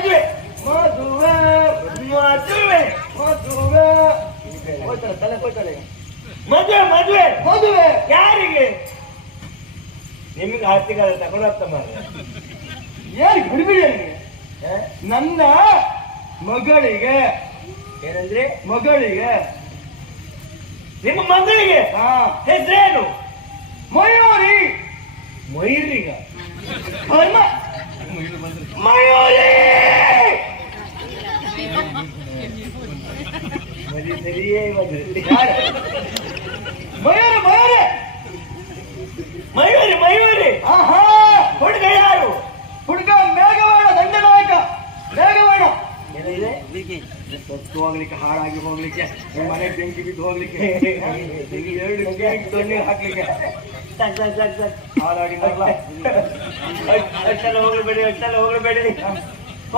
ಮದುವೆ ಮದುವೆ ಮದುವೆ ಮದುವೆ ಹೋಯ್ತಾರೆ ತಲೆ ಹೋಯ್ತಾರೆ. ಮದುವೆ ಮದುವೆ ಮದುವೆ ಯಾರಿಗೆ? ನಿಮ್ಗೆ ಆರ್ತಿಗಾರ ತಗೊಳತ್ತ ಮಾರ್ರೆ. ಯಾರಿಗೆ ಬಿಡ್ಬಿಡಿ ನನಗೆ. ನನ್ನ ಮಗಳಿಗೆ. ಏನಂದ್ರೆ? ಮಗಳಿಗೆ. ನಿಮ್ಮ ಮಗಳಿಗೆ ಹೆಸರೇನು? ಮಯೂರಿ. ಮಯೂರಿಗ ಮಯೂರಿ ಸರಿಯೇ ಮಯೂರಿ ಮಯೂರಿ ಮಯೂರಿ ಮಯೂರಿ. ಹುಡುಗ ಯಾರು? ಹುಡುಗ ಮೇಘವಾಡ ದಂಡನಾಯಕ. ಮೇಘವಾಡ ಸತ್ತು ಹೋಗ್ಲಿಕ್ಕೆ, ಹಾಳಾಗಿ ಹೋಗ್ಲಿಕ್ಕೆ, ಮನೆ ಬೆಂಕಿ ಬಿದ್ದು ಹೋಗ್ಲಿಕ್ಕೆ, 2 ಕಣ್ಣಿಗೆ ಹಾಕ್ಲಿಕ್ಕೆ ಹಾಳಾಗಿ ಹೋಗ್ಬೇಡಿ, ಹೋಗ್ಬೇಡಿ.